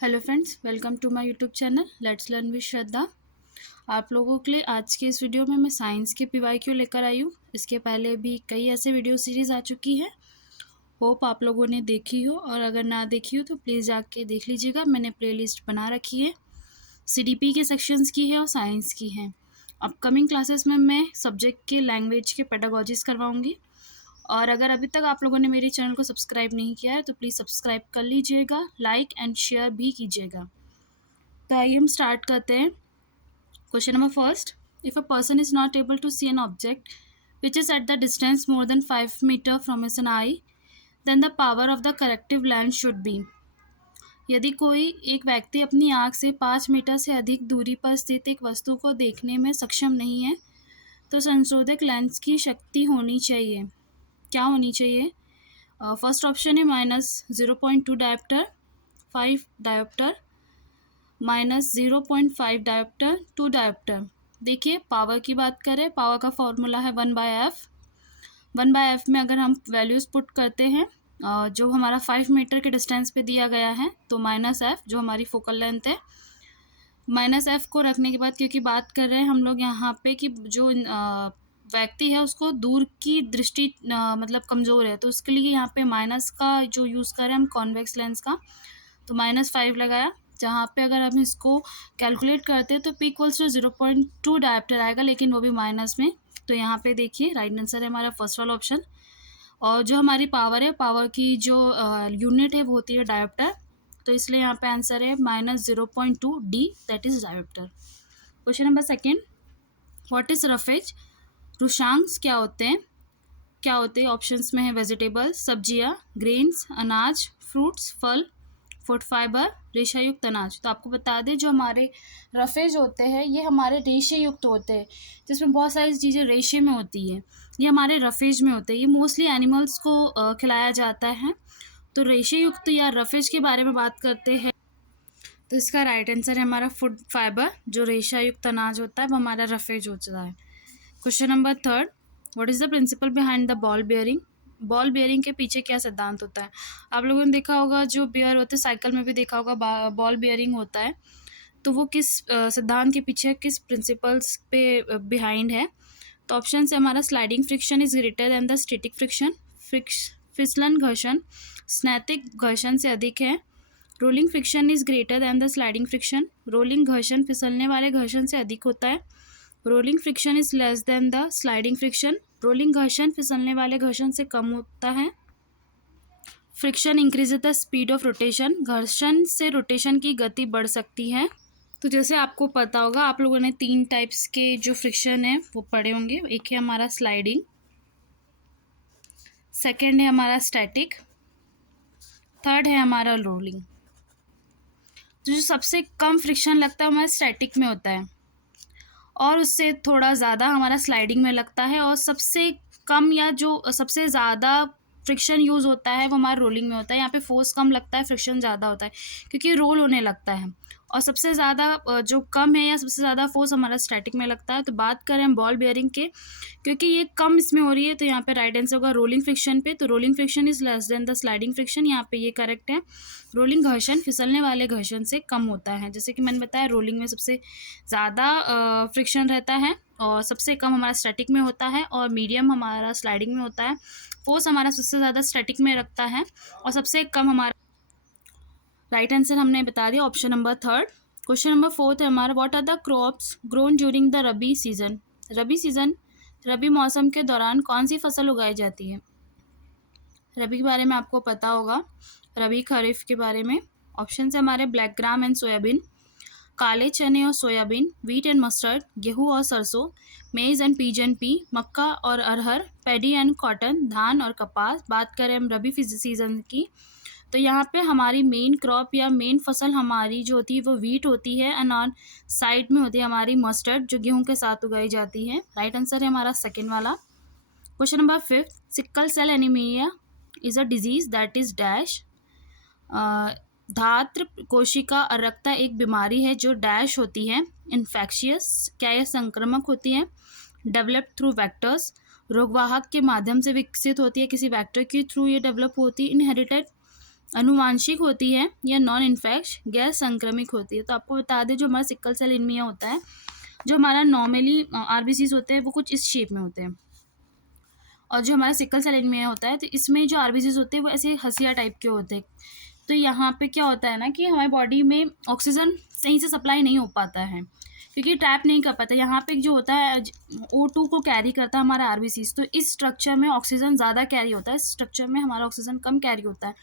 Hello friends, welcome to my YouTube channel let's learn with Shraddha. आप लोगों के लिए आज के इस वीडियो में मैं साइंस के पीवाईक्यू लेकर आई हूँ। इसके पहले भी कई ऐसे वीडियो सीरीज़ आ चुकी है। होप आप लोगों ने देखी हो, और अगर ना देखी हो तो प्लीज़ जाके देख लीजिएगा। मैंने प्लेलिस्ट बना रखी है, सीडीपी के सेक्शंस की है और साइंस की है। अपकमिंग क्लासेस में मैं सब्जेक्ट के लैंग्वेज के पेडागोजीज करवाऊँगी। और अगर अभी तक आप लोगों ने मेरे चैनल को सब्सक्राइब नहीं किया है तो प्लीज़ सब्सक्राइब कर लीजिएगा, लाइक एंड शेयर भी कीजिएगा। तो आइए हम स्टार्ट करते हैं। Question number first, if a person is not able to see an object which is at the distance more than 5 metre from his an eye, then the power of the corrective lens should be. यदि कोई एक व्यक्ति अपनी आँख से 5 metre से अधिक दूरी पर स्थित एक वस्तु को देखने में सक्षम नहीं है तो संशोधक लेंस की शक्ति होनी चाहिए। क्या होनी चाहिए? फर्स्ट ऑप्शन है -0.2 डायोप्टर, 5 डायोप्टर, -0.5 डायोप्टर, 2 डायोप्टर। देखिए, पावर की बात करें, पावर का फॉर्मूला है 1/f। 1/f में अगर हम वैल्यूज़ पुट करते हैं, जो हमारा 5 मीटर के डिस्टेंस पे दिया गया है, तो -f जो हमारी फोकल लेंथ है, -f को रखने के बाद, क्योंकि बात कर रहे हैं हम लोग यहाँ पे कि जो व्यक्ति है उसको दूर की दृष्टि मतलब कमज़ोर है, तो उसके लिए यहाँ पे माइनस का जो यूज़ करें हम कॉन्वेक्स लेंस का, तो -5 लगाया। जहाँ पे अगर हम इसको कैलकुलेट करते हैं तो p = 0.2 डायोप्टर आएगा, लेकिन वो भी माइनस में। तो यहाँ पे देखिए राइट आंसर है हमारा फर्स्ट वाला ऑप्शन। और जो हमारी पावर है, पावर की जो यूनिट है वो होती है डायोप्टर, तो इसलिए यहाँ पे आंसर है -0.2 d, that is dioptre. Question number second, what is roughage? रुशांक्स क्या होते हैं? ऑप्शंस में है वेजिटेबल्स, सब्जियां, ग्रेन्स, अनाज, फ्रूट्स, फल, फूड फाइबर, रेशा युक्त अनाज। तो आपको बता दें, जो हमारे रफेज होते हैं ये हमारे रेशे युक्त होते हैं, जिसमें बहुत सारी चीज़ें रेशे में होती है, ये हमारे रफेज में होते हैं। ये मोस्टली एनिमल्स को खिलाया जाता है। तो रेशे युक्त या रफेज के बारे में बात करते हैं, तो इसका राइट आंसर है हमारा फूड फाइबर। जो रेशा युक्त अनाज होता है वो हमारा रफेज होता है। Question number third, what is the principle behind the ball bearing? Ball bearing के पीछे क्या सिद्धांत होता है? आप लोगों ने देखा होगा, जो बेयर होते हैं, साइकिल में भी देखा होगा बॉल बेयरिंग होता है, तो वो किस सिद्धांत के पीछे, किस प्रिंसिपल्स पे बिहाइंड है? तो ऑप्शन से हमारा sliding friction is greater than the static friction, फिसलन घर्षण स्नैतिक घर्षण से अधिक है, rolling friction is greater than the sliding friction, rolling घर्षण फिसलने वाले घर्षण से अधिक होता है, rolling friction is less than the sliding friction, rolling घर्षण फिसलने वाले घर्षण से कम होता है, friction increase the speed of rotation, घर्षण से रोटेशन की गति बढ़ सकती है। तो जैसे आपको पता होगा, आप लोगों ने 3 टाइप्स के जो फ्रिक्शन है वो पढ़े होंगे। एक है हमारा स्लाइडिंग, सेकेंड है हमारा स्टैटिक, थर्ड है हमारा रोलिंग। तो जो सबसे कम फ्रिक्शन लगता है हमारा स्टैटिक में होता है, और उससे थोड़ा ज़्यादा हमारा स्लाइडिंग में लगता है, और सबसे कम या जो सबसे ज़्यादा फ्रिक्शन यूज़ होता है वो हमारा रोलिंग में होता है। यहाँ पे फोर्स कम लगता है, फ्रिक्शन ज़्यादा होता है, क्योंकि रोल होने लगता है। और सबसे ज़्यादा जो कम है या सबसे ज़्यादा फोर्स हमारा स्टैटिक में लगता है। तो बात करें हम बॉल बेयरिंग के, क्योंकि ये कम इसमें हो रही है, तो यहाँ पे राइट आंसर होगा रोलिंग फ्रिक्शन पे। तो rolling friction is less than the sliding friction, यहाँ पे ये करेक्ट है। रोलिंग घर्षण फिसलने वाले घर्षण से कम होता है। जैसे कि मैंने बताया, रोलिंग में सबसे ज़्यादा फ्रिक्शन रहता है, और सबसे कम हमारा स्टैटिक में होता है, और मीडियम हमारा स्लाइडिंग में होता है। फोर्स हमारा सबसे ज़्यादा स्टैटिक में रखता है, और सबसे कम हमारा। राइट आंसर हमने बता दिया, option number third. Question number fourth है हमारा, what are the crops grown during the rabi season? Rabi मौसम के दौरान कौन सी फसल उगाई जाती है? रबी के बारे में आपको पता होगा, रबी खरीफ के बारे में। ऑप्शन से हमारे ब्लैक ग्राम एंड सोयाबीन, काले चने और सोयाबीन, व्हीट एंड मस्टर्ड, गेहूँ और सरसों, मेज़ एंड पीजन पी, मक्का और अरहर, पैडी एंड कॉटन, धान और कपास। बात करें हम रबी सीजन की, तो यहाँ पे हमारी मेन क्रॉप या मेन फसल हमारी जो होती है वो व्हीट होती है, एंड ऑन साइड में होती है हमारी मस्टर्ड, जो गेहूं के साथ उगाई जाती है। राइट आंसर है हमारा सेकेंड वाला। Question number fifth, sickle cell anaemia is a disease that is dash. धात्र कोशिका अर्रकता एक बीमारी है जो डैश होती है, इन्फेक्शियस, क्या यह संक्रामक होती है, डेवलप थ्रू वेक्टर्स, रोगवाहक के माध्यम से विकसित होती है, किसी वेक्टर के थ्रू ये डेवलप होती है, इनहेरिटेड अनुवांशिक होती है या नॉन इन्फेक्श गैर संक्रमिक होती है। तो आपको बता दें जो हमारा सिकल सेल एनीमिया होता है, जो हमारा नॉर्मली आरबीसीज होते हैं वो कुछ इस शेप में होते हैं, और जो हमारा सिकल सेल एनीमिया होता है तो इसमें जो आरबीसीज होते हैं वो ऐसे हसिया टाइप के होते हैं। तो यहाँ पे क्या होता है ना कि हमारी बॉडी में ऑक्सीजन सही से सप्लाई नहीं हो पाता है, क्योंकि ट्रैप नहीं कर पाता। यहाँ पे जो होता है O2 को कैरी करता है हमारा आरबीसीज, तो इस स्ट्रक्चर में ऑक्सीजन ज़्यादा कैरी होता है, इस स्ट्रक्चर में हमारा ऑक्सीजन कम कैरी होता है,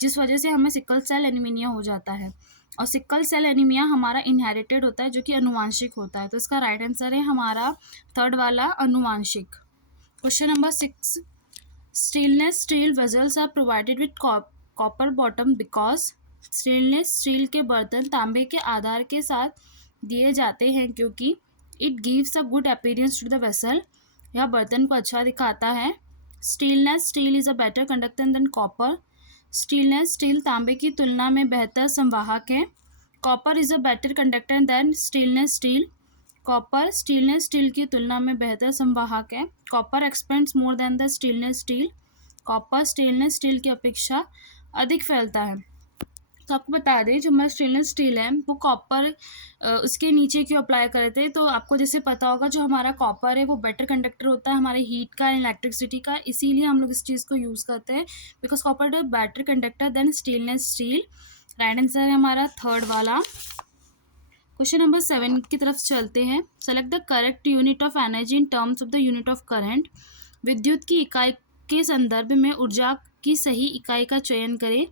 जिस वजह से हमें सिकल सेल एनीमिया हो जाता है। और सिकल सेल एनीमिया हमारा इनहेरिटेड होता है, जो कि अनुवांशिक होता है। तो इसका राइट आंसर है हमारा थर्ड वाला, अनुवांशिक। Question number 6, stainless steel vessels are provided with copper bottom because stainless steel के बर्तन तांबे के आधार के साथ दिए जाते हैं क्योंकि it gives a good appearance to the vessel, यह बर्तन को अच्छा दिखाता है। Stainless steel is a better conductor than copper, stainless steel तांबे की तुलना में बेहतर संवाहक है। Copper is a better conductor than stainless steel, copper stainless steel की तुलना में बेहतर संवाहक है। Copper expands more than the stainless steel, copper stainless steel की अपेक्षा अधिक फैलता है। तो आपको बता दें जो हमारा स्टेनलेस स्टील है वो कॉपर उसके नीचे क्यों अप्लाई करते हैं, तो आपको जैसे पता होगा जो हमारा कॉपर है वो बेटर कंडक्टर होता है हमारे हीट का, इलेक्ट्रिसिटी का, इसीलिए हम लोग इस चीज़ को यूज़ करते हैं, because copper is better conductor than stainless steel. Right answer है हमारा थर्ड वाला। क्वेश्चन नंबर 7 की तरफ चलते हैं। Select the correct unit of energy in terms of the unit of current. विद्युत की इकाई के संदर्भ में ऊर्जा की सही इकाई का चयन करें।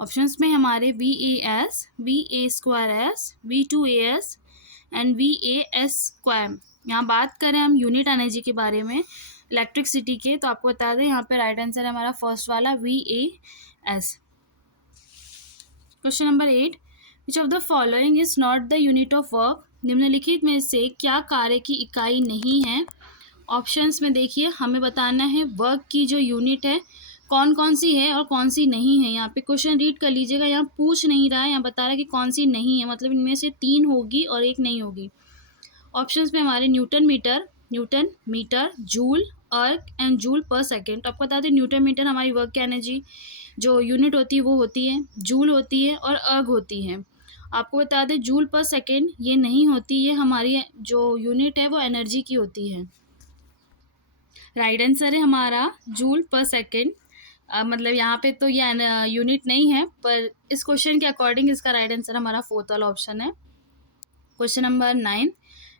ऑप्शंस में हमारे VAS, VA²S, V2AS and VAS²। यहाँ बात करें हम यूनिट एनर्जी के बारे में इलेक्ट्रिसिटी के, तो आपको बता दें यहाँ पे राइट आंसर है हमारा फर्स्ट वाला, VAS। Question number 8, which of the following is not the unit of work. निम्नलिखित में से क्या कार्य की इकाई नहीं है। ऑप्शंस में देखिए हमें बताना है वर्क की जो यूनिट है कौन कौन सी है और कौन सी नहीं है। यहाँ पे क्वेश्चन रीड कर लीजिएगा, यहाँ पूछ नहीं रहा है, यहाँ बता रहा है कि कौन सी नहीं है, मतलब इनमें से 3 होगी और 1 नहीं होगी। ऑप्शंस में हमारे न्यूटन मीटर, जूल, अर्ग एंड जूल पर सेकेंड। तो आपको बता दें न्यूटन मीटर हमारी वर्क की एनर्जी जो यूनिट होती है वो होती है, जूल होती है और अर्ग होती है। आपको बता दें जूल पर सेकेंड ये नहीं होती, ये हमारी जो यूनिट है वो एनर्जी की होती है। राइट आंसर है हमारा जूल पर सेकेंड। मतलब यहाँ पे तो ये यूनिट नहीं है, पर इस क्वेश्चन के अकॉर्डिंग इसका राइट आंसर हमारा फोर्थ वाला ऑप्शन है। Question number 9,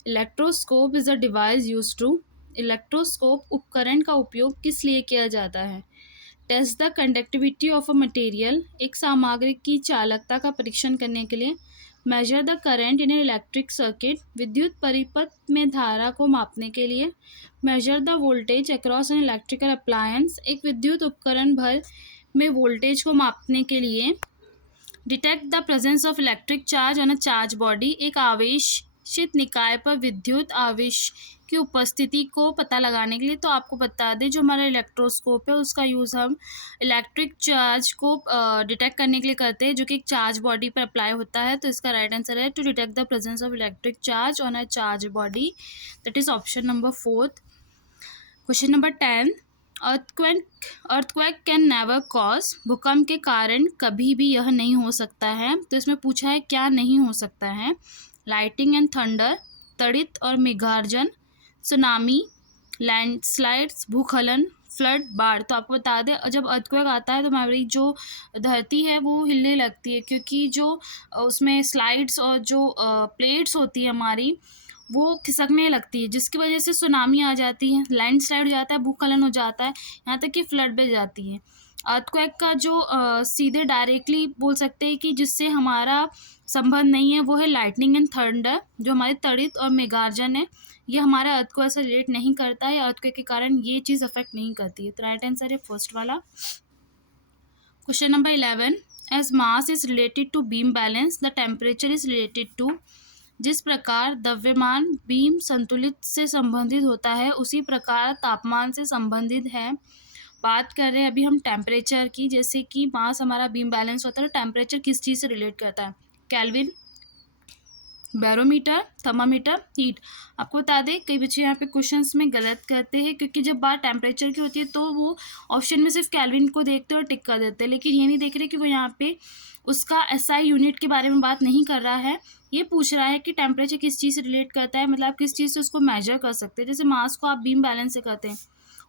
electroscope is a device use to. Electroscope उपकरण का उपयोग किस लिए किया जाता है। Test the conductivity of a material, एक सामग्री की चालकता का परीक्षण करने के लिए। Measure the current in an electric circuit, विद्युत परिपथ में धारा को मापने के लिए। Measure the voltage across an electrical appliance, एक विद्युत उपकरण भर में वोल्टेज को मापने के लिए। Detect the presence of electric charge on a charge body, एक आवेशित निकाय पर विद्युत आवेश की उपस्थिति को पता लगाने के लिए। तो आपको बता दें जो हमारा इलेक्ट्रोस्कोप है उसका यूज़ हम इलेक्ट्रिक चार्ज को डिटेक्ट करने के लिए करते हैं, जो कि एक चार्ज बॉडी पर अप्लाई होता है। तो इसका राइट आंसर है to detect the presence of electric charge on a charge body, that is option number 4। Question number 10, earthquake can never cause, भूकंप के कारण कभी भी यह नहीं हो सकता है। तो इसमें पूछा है क्या नहीं हो सकता है। लाइटिंग एंड थंडर, तड़ित और मेघार्जन, सुनामी, लैंडस्लाइड्स, भूस्खलन, फ्लड, बाढ़। तो आपको बता दें जब अर्थक्वेक आता है तो हमारी जो धरती है वो हिलने लगती है, क्योंकि जो उसमें स्लाइड्स और जो प्लेट्स होती है हमारी वो खिसकने लगती है, जिसकी वजह से सुनामी आ जाती है, लैंडस्लाइड हो जाता है, भूस्खलन हो जाता है, यहाँ तक कि फ्लड भी जाती है। अर्थक्वेक का जो सीधे डायरेक्टली बोल सकते हैं कि जिससे हमारा संबंध नहीं है वो है लाइटनिंग एंड थंडर, जो हमारे तड़ित और मेघार्जन है, ये हमारा अर्थक्वेक से रिलेट नहीं करता है, अर्थक्वेक के कारण ये चीज़ अफेक्ट नहीं करती है। तो राइट आंसर है फर्स्ट वाला। Question number 11, as mass is related to beam balance the temperature is related to. जिस प्रकार द्रव्यमान बीम संतुलित से संबंधित होता है उसी प्रकार तापमान से संबंधित है। बात कर रहे हैं अभी हम टेम्परेचर की, जैसे कि मास हमारा बीम बैलेंस होता है, टेम्परेचर किस चीज़ से रिलेट करता है, केल्विन, बैरोमीटर, थर्मामीटर, हीट। आपको बता दें कई बच्चे यहाँ पे क्वेश्चंस में गलत करते हैं, क्योंकि जब बात टेम्परेचर की होती है तो वो ऑप्शन में सिर्फ केल्विन को देखते हैं और टिक कर देते हैं, लेकिन ये नहीं देख रहे कि वो यहाँ पे उसका एसआई यूनिट के बारे में बात नहीं कर रहा है। ये पूछ रहा है कि टेम्परेचर किस चीज़ से रिलेट करता है, मतलब आप किस चीज़ से उसको मेजर कर सकते हैं। जैसे मास को आप बीम बैलेंस से करते हैं,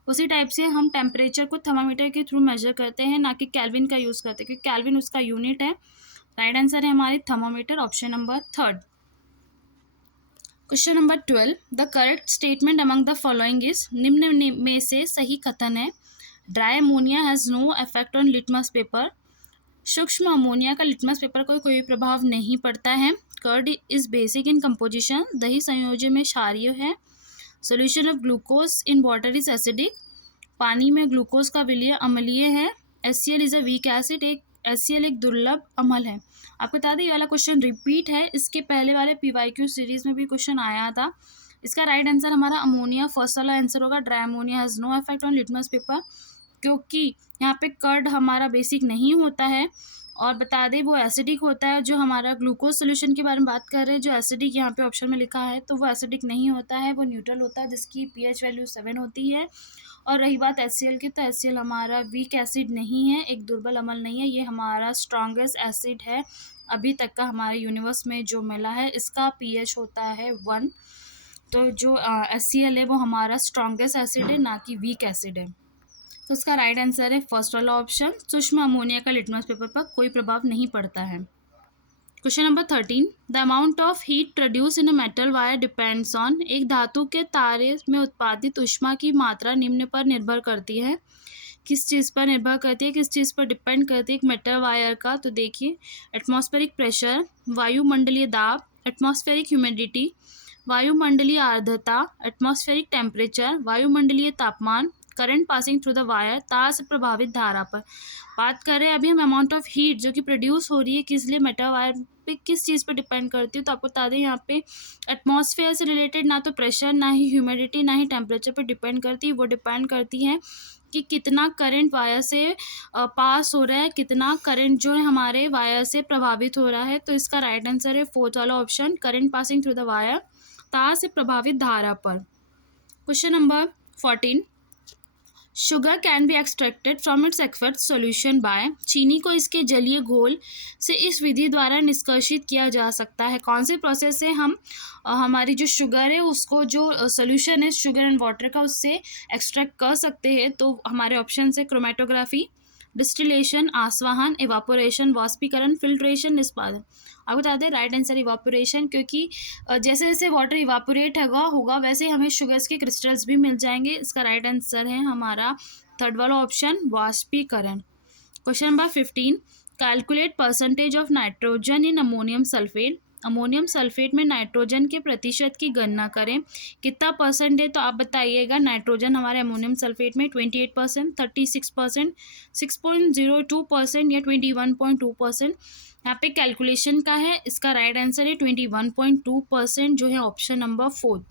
उसी टाइप से हम टेम्परेचर को थर्मामीटर के थ्रू मेजर करते हैं, ना कि केल्विन का यूज़ करते हैं, क्योंकि केल्विन उसका यूनिट है। राइट आंसर है हमारे thermometer, option number 3। Question number 12, the correct statement among the following is, निम्न में से सही कथन है। Dry ammonia has no effect on litmus paper. सूक्ष्म अमोनिया का लिटमस पेपर को कोई प्रभाव नहीं पड़ता है। Curd is basic in composition, दही संयोजन में क्षारीय है। Solution of glucose in water is acidic, पानी में ग्लूकोज का विलय अम्लीय है। HCl is a weak acid, HCl एक दुर्लभ अम्ल है। आपको बता दें ये वाला क्वेश्चन रिपीट है, इसके पहले वाले PYQ सीरीज में भी क्वेश्चन आया था। इसका राइट आंसर हमारा अमोनिया, फर्स्ट वाला आंसर होगा। Dry ammonia has no effect on litmus paper, क्योंकि यहाँ पे कर्ड हमारा बेसिक नहीं होता है, और बता दें वो एसिडिक होता है। जो हमारा ग्लूकोज सोल्यूशन के बारे में बात कर रहे हैं, जो एसिडिक यहाँ पे ऑप्शन में लिखा है, तो वो एसिडिक नहीं होता है, वो न्यूट्रल होता है, जिसकी pH वैल्यू 7 होती है। और रही बात HCl की, तो HCl हमारा वीक एसिड नहीं है, एक दुर्बल अम्ल नहीं है, ये हमारा स्ट्रॉन्गेस्ट एसिड है अभी तक का हमारे यूनिवर्स में जो मिला है। इसका pH होता है 1। तो जो HCl है वो हमारा स्ट्रॉन्गेस्ट एसिड है, ना कि वीक एसिड है। तो इसका राइट आंसर है फर्स्ट वाला ऑप्शन, सूक्ष्म अमोनिया का लिटमस पेपर पर कोई प्रभाव नहीं पड़ता है। Question number 13, the amount of heat produce in a metal wire depends on, एक धातु के तारे में उत्पादित ऊष्मा की मात्रा निम्न पर निर्भर करती है। किस चीज़ पर निर्भर करती है, किस चीज़ पर डिपेंड करती है एक मेटल वायर का? तो देखिए, एटमॉस्फेरिक प्रेशर, वायुमंडलीय दाब, एटमॉस्फेरिक ह्यूमिडिटी, वायुमंडलीय आर्द्रता, एटमॉस्फेरिक टेम्परेचर, वायुमंडलीय तापमान, current passing through the wire, तार से प्रभावित धारा पर। बात कर रहे हैं अभी हम अमाउंट ऑफ हीट जो कि प्रोड्यूस हो रही है किस लिए, मेटल वायर पे किस चीज़ पर डिपेंड करती है। तो आपको बता दें यहाँ पे एटमॉस्फेयर से रिलेटेड ना तो प्रेशर, ना ही ह्यूमिडिटी, ना ही टेम्परेचर पर डिपेंड करती है। वो डिपेंड करती है कि कितना करंट वायर से पास हो रहा है, कितना करंट जो है हमारे वायर से प्रभावित हो रहा है। तो इसका राइट आंसर है फोर्थ वाला option, current passing through the wire, तार से प्रभावित धारा पर। Question number 14, sugar can be extracted from its aqueous solution bye, चीनी को इसके जलीय घोल से इस विधि द्वारा निष्कासित किया जा सकता है। कौन से प्रोसेस से हम हमारी जो शुगर है उसको, जो सोल्यूशन है शुगर एंड वाटर का, उससे एक्सट्रैक्ट कर सकते हैं? तो हमारे ऑप्शन है क्रोमेटोग्राफी, डिस्टिलेशन, आसवाहन, इवापोरेशन, वाष्पीकरण, फिल्ट्रेशन, निष्पादन। आपको बता दें राइट आंसर इवापोरेशन, क्योंकि जैसे जैसे वाटर इवापोरेट होगा वैसे हमें शुगर्स के क्रिस्टल्स भी मिल जाएंगे। इसका राइट आंसर है हमारा थर्ड वाला ऑप्शन, वाष्पीकरण। Question number 15, calculate percentage of nitrogen in ammonium sulphate, ammonium sulphate में नाइट्रोजन के प्रतिशत की गणना करें। कितना परसेंट है तो आप बताइएगा। नाइट्रोजन हमारे अमोनियम सल्फेट में 28%, 36%, 6.02% या 21.2%। यहाँ पे कैलकुलेशन का है, इसका राइट आंसर है 21.2%, जो है option number 4।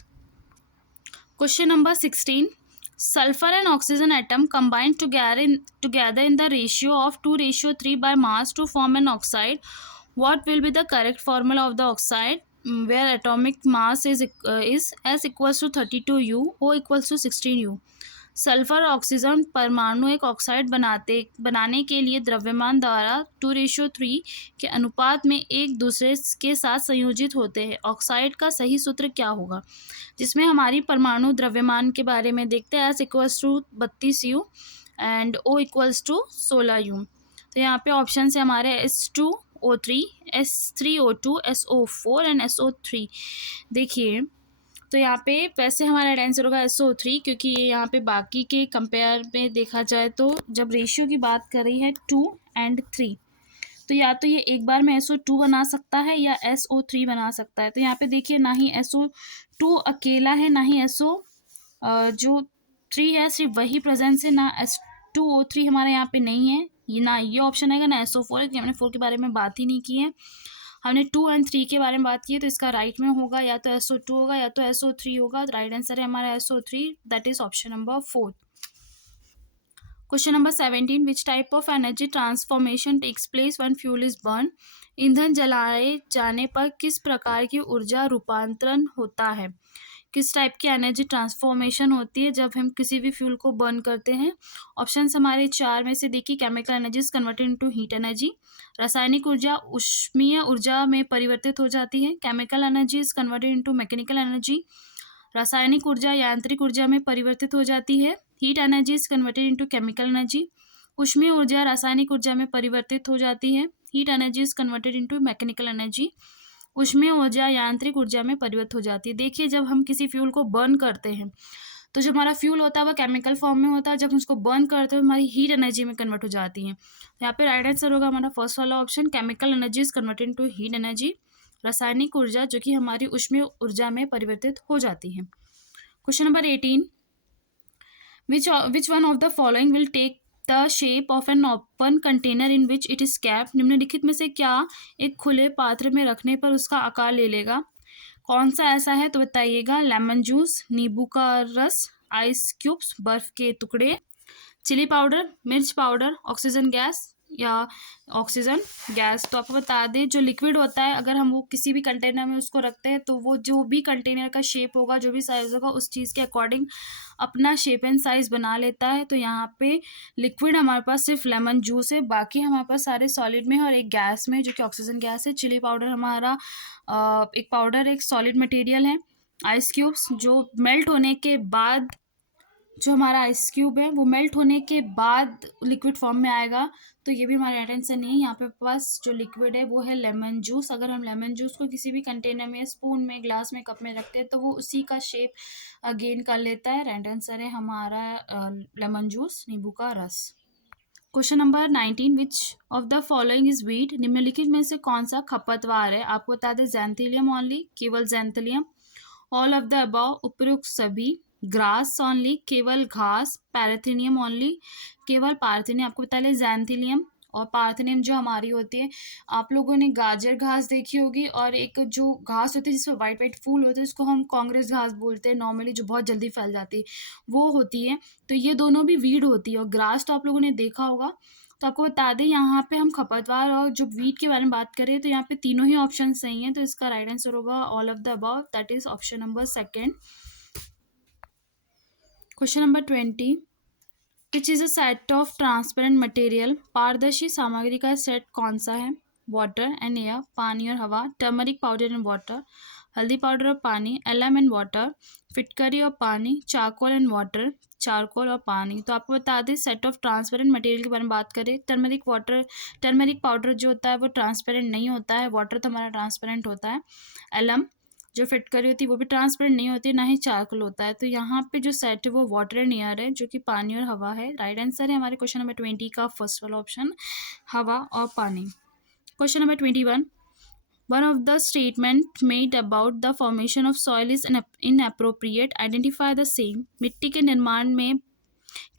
Question number 16, sulfur and oxygen atom combine together in the ratio of 2:3 by mass to form an oxide. What will be the correct formula of the oxide where atomic mass is S equals to 32U, O equals to 16U? Sulphur और oxygen परमाणु एक oxide बनाने के लिए द्रव्यमान द्वारा 2:3 के अनुपात में एक दूसरे के साथ संयोजित होते हैं। ऑक्साइड का सही सूत्र क्या होगा? जिसमें हमारी परमाणु द्रव्यमान के बारे में देखते हैं। S equals to 32U and O equals to 16U। तो यहाँ पे ऑप्शन से हमारे S2O3, S3O2, SO4 and SO3। देखिए, तो यहाँ पे वैसे हमारा आंसर होगा SO3, क्योंकि ये यहाँ पे बाकी के कंपेयर में देखा जाए तो जब रेशियो की बात कर रही है 2 and 3, तो या तो ये एक बार में SO2 बना सकता है या SO3 बना सकता है। तो यहाँ पे देखिए, ना ही SO2 अकेला है, ना ही जो 3 है सिर्फ वही प्रेजेंस है, ना S2O3 हमारे यहाँ पे नहीं है, ये ना ये ऑप्शन आएगा, ना SO4 है, हमने 4 के बारे में बात ही नहीं की है। हमने 2 and 3 के बारे में बात की है, तो इसका राइट में होगा या तो SO2 होगा या तो SO3 होगा। राइट आंसर है हमारा SO3, that is option number 4। Question number 17, which type of energy transformation takes place when fuel is burn? ईंधन जलाए जाने पर किस प्रकार की ऊर्जा रूपांतरण होता है? किस टाइप की एनर्जी ट्रांसफॉर्मेशन होती है जब हम किसी भी फ्यूल को बर्न करते हैं? ऑप्शंस हमारे चार में से देखिए, chemical energy is converted into heat energy, रासायनिक ऊर्जा ऊष्मीय ऊर्जा में परिवर्तित हो जाती है, chemical energy is converted into mechanical energy, रासायनिक ऊर्जा यांत्रिक ऊर्जा में परिवर्तित हो जाती है, heat energy is converted into chemical energy, ऊष्मीय ऊर्जा रासायनिक ऊर्जा में परिवर्तित हो जाती है, heat energy is converted into mechanical energy, ऊष्मीय ऊर्जा यांत्रिक ऊर्जा में परिवर्तित हो जाती है। देखिए, जब हम किसी फ्यूल को बर्न करते हैं तो जो हमारा फ्यूल होता है वो केमिकल फॉर्म में होता है, जब हम उसको बर्न करते हैं हमारी हीट एनर्जी में कन्वर्ट हो जाती है। यहाँ पे राइट आंसर होगा हमारा फर्स्ट वाला option, chemical energy is converted into heat energy, रासायनिक ऊर्जा जो कि हमारी ऊष्मीय ऊर्जा में परिवर्तित हो जाती है। Question number 18, which one of the following will take the shape of an open container in which it is capped? निम्नलिखित में से क्या एक खुले पात्र में रखने पर उसका आकार ले लेगा? कौन सा ऐसा है तो बताइएगा। लेमन जूस, नींबू का रस, आइस क्यूब्स, बर्फ के टुकड़े, चिली पाउडर, मिर्च पाउडर, ऑक्सीजन गैस या ऑक्सीजन गैस। तो आपको बता दें, जो लिक्विड होता है अगर हम वो किसी भी कंटेनर में उसको रखते हैं तो वो जो भी कंटेनर का शेप होगा, जो भी साइज होगा, उस चीज़ के अकॉर्डिंग अपना शेप एंड साइज बना लेता है। तो यहाँ पे लिक्विड हमारे पास सिर्फ लेमन जूस है, बाकी हमारे पास सारे सॉलिड में है और एक गैस में जो कि ऑक्सीजन गैस है। चिली पाउडर हमारा एक पाउडर, एक सॉलिड मटेरियल है। आइस क्यूब्स जो मेल्ट होने के बाद, जो हमारा आइस क्यूब है वो मेल्ट होने के बाद लिक्विड फॉर्म में आएगा, तो ये भी हमारा राइट आंसर नहीं है। यहाँ पे पास जो लिक्विड है वो है लेमन जूस। अगर हम लेमन जूस को किसी भी कंटेनर में, स्पून में, ग्लास में, कप में रखते हैं तो वो उसी का शेप गेन कर लेता है। राइट आंसर है हमारा लेमन जूस, नींबू का रस। Question number 19, which of the following is wheat? निम्नलिखित में से कौन सा खपतवार है? आपको बता दें, ज़ैंथिलियम ओनली, केवल ज़ैंथिलियम, ऑल ऑफ द अबव, उपयुक्त सभी, ग्रास ओनली, केवल घास, पैराथेनियम ओनली, केवल पार्थेनियम। आपको बता लें, ज़ैंथिलियम और पार्थेनियम जो हमारी होती है, आप लोगों ने गाजर घास देखी होगी और एक जो घास होती है जिसमें वाइट वाइट फूल होते हैं उसको हम कांग्रेस घास बोलते हैं नॉर्मली, जो बहुत जल्दी फैल जाती है, वो होती है। तो ये दोनों भी वीड होती है और ग्रास तो आप लोगों ने देखा होगा। तो आपको बता दें, यहाँ पे हम खपतवार और जो वीट के बारे में बात करें तो यहाँ पे तीनों ही ऑप्शन सही हैं, तो इसका राइट आंसर होगा all of the above, that is option number second. Question number 20, which is a set of transparent material? पारदर्शी सामग्री का सेट कौन सा है? वाटर एंड एयर, पानी और हवा, टर्मरिक पाउडर एंड वाटर, हल्दी पाउडर और पानी, एलम एंड वाटर, फिटकरी और पानी, चारकोल एंड वाटर, चारकोल और पानी। तो आपको बता दें, सेट ऑफ ट्रांसपेरेंट मटेरियल के बारे में बात करें, टर्मरिक पाउडर जो होता है वो ट्रांसपेरेंट नहीं होता है, वाटर तो हमारा ट्रांसपेरेंट होता है, एलम जो फिटकरी होती है वो भी ट्रांसपेरेंट नहीं होती है, ना ही चारकोल होता है। तो यहाँ पे जो सेट है वो वाटर एंड एयर है, जो कि पानी और हवा है। राइट आंसर है हमारे क्वेश्चन नंबर 20 का फर्स्ट वाला ऑप्शन, हवा और पानी। Question number 21, one of the statement made about the formation of soil is inappropriate, identify the same. मिट्टी के निर्माण में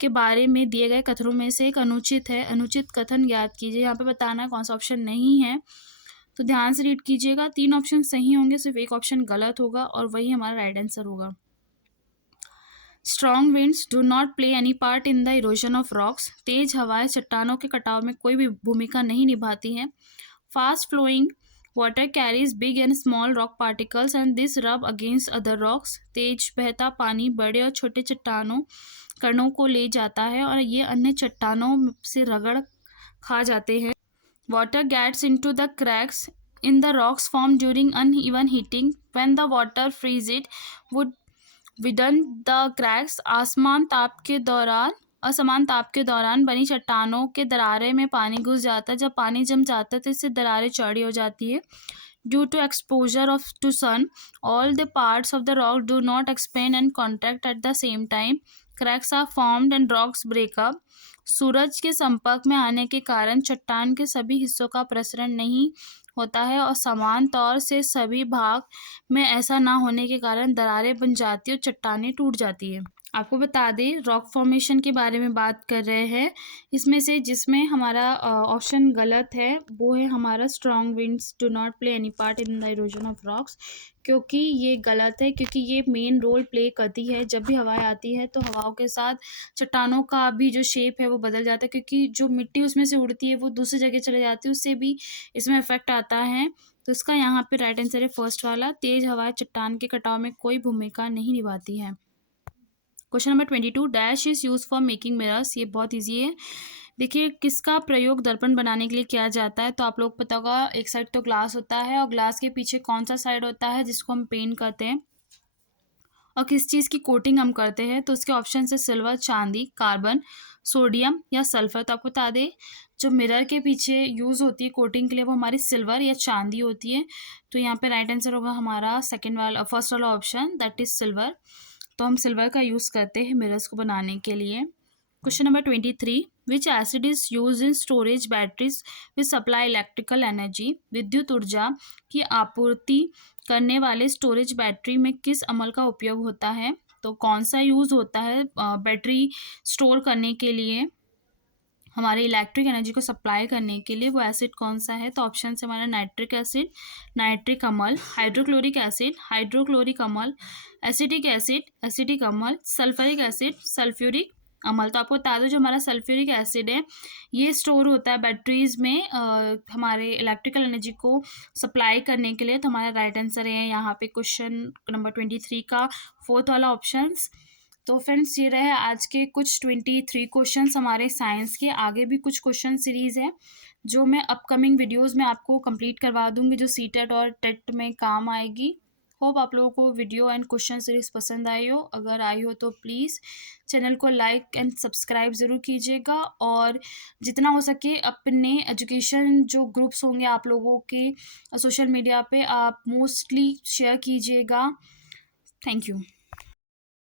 के बारे में दिए गए कथनों में से एक अनुचित है, अनुचित कथन ज्ञात कीजिए। यहाँ पे बताना है कौन सा ऑप्शन नहीं है, तो ध्यान से रीड कीजिएगा। 3 ऑप्शन सही होंगे, सिर्फ एक ऑप्शन गलत होगा और वही हमारा राइट आंसर होगा। Strong winds do not play any part in the erosion of rocks. तेज हवाएं चट्टानों के कटाव में कोई भी भूमिका नहीं निभाती हैं। Fast flowing water carries big and small rock particles and this rub against other rocks. तेज बहता पानी बड़े और छोटे चट्टानों कणों को ले जाता है और ये अन्य चट्टानों से रगड़ खा जाते हैं। Water gets into the cracks in the rocks formed during uneven heating. When the water freezes, it would widen the cracks. असमान ताप के दौरान बनी चट्टानों के दरारे में पानी घुस जाता है। जब पानी जम जाता है तो इससे दरारें चौड़ी हो जाती है। Due to exposure to sun, all the parts of the rock do not expand and contract at the same time. Cracks are formed and rocks break up. सूरज के संपर्क में आने के कारण चट्टान के सभी हिस्सों का प्रसरण नहीं होता है और समान तौर से सभी भाग में ऐसा ना होने के कारण दरारें बन जाती है और चट्टानें टूट जाती है। आपको बता दें रॉक फॉर्मेशन के बारे में बात कर रहे हैं। इसमें से जिसमें हमारा ऑप्शन गलत है वो है हमारा strong winds do not play any part in the erosion of rocks, क्योंकि ये गलत है, क्योंकि ये मेन रोल प्ले करती है। जब भी हवाएं आती है तो हवाओं के साथ चट्टानों का भी जो शेप है वो बदल जाता है, क्योंकि जो मिट्टी उसमें से उड़ती है वो दूसरी जगह चले जाती है, उससे भी इसमें इफेक्ट आता है। तो इसका यहाँ पे राइट आंसर है फर्स्ट वाला, तेज हवाएं चट्टान के कटाव में कोई भूमिका नहीं निभाती है। Question number 22, dash is use for making mirrors. ये बहुत ईजी है। देखिए किसका प्रयोग दर्पण बनाने के लिए किया जाता है, तो आप लोग पता होगा एक साइड तो ग्लास होता है और ग्लास के पीछे कौन सा साइड होता है जिसको हम पेंट करते हैं, और किस चीज़ की कोटिंग हम करते हैं। तो इसके ऑप्शन है सिल्वर, चांदी, कार्बन, सोडियम या सल्फर। तो आपको बता दें जो मिरर के पीछे यूज़ होती है कोटिंग के लिए वो हमारी सिल्वर या चांदी होती है। तो यहाँ पे राइट आंसर होगा हमारा फर्स्ट वाला ऑप्शन, दैट इज सिल्वर। तो हम सिल्वर का यूज़ करते हैं मिरर्स को बनाने के लिए। Question number 23, which acid is use in storage batteries which supply electrical energy. विद्युत ऊर्जा की आपूर्ति करने वाले स्टोरेज बैटरी में किस अमल का उपयोग होता है। तो कौन सा यूज़ होता है बैटरी स्टोर करने के लिए, हमारे इलेक्ट्रिक एनर्जी को सप्लाई करने के लिए, वो एसिड कौन सा है। तो ऑप्शन से हमारा नाइट्रिक एसिड, नाइट्रिक अम्ल, हाइड्रोक्लोरिक एसिड, हाइड्रोक्लोरिक अम्ल, एसिटिक एसिड, एसिटिक अम्ल, सल्फ्यूरिक एसिड, सल्फ्यूरिक अम्ल। तो आपको बता दो जो हमारा सल्फ्यूरिक एसिड है ये स्टोर होता है बैटरीज में हमारे इलेक्ट्रिकल एनर्जी को सप्लाई करने के लिए। तो हमारा राइट आंसर है यहाँ पे क्वेश्चन नंबर 23 का फोर्थ वाला ऑप्शंस। तो फ्रेंड्स ये रहे आज के कुछ 23 क्वेश्चंस हमारे साइंस के। आगे भी कुछ क्वेश्चन सीरीज़ है जो मैं अपकमिंग वीडियोस में आपको कंप्लीट करवा दूंगी, जो सीटेट और टेट में काम आएगी। होप आप लोगों को वीडियो एंड क्वेश्चन सीरीज पसंद आई हो। अगर आई हो तो प्लीज़ चैनल को लाइक एंड सब्सक्राइब ज़रूर कीजिएगा, और जितना हो सके अपने एजुकेशन जो ग्रुप्स होंगे आप लोगों के सोशल मीडिया पे आप मोस्टली शेयर कीजिएगा। Thank you.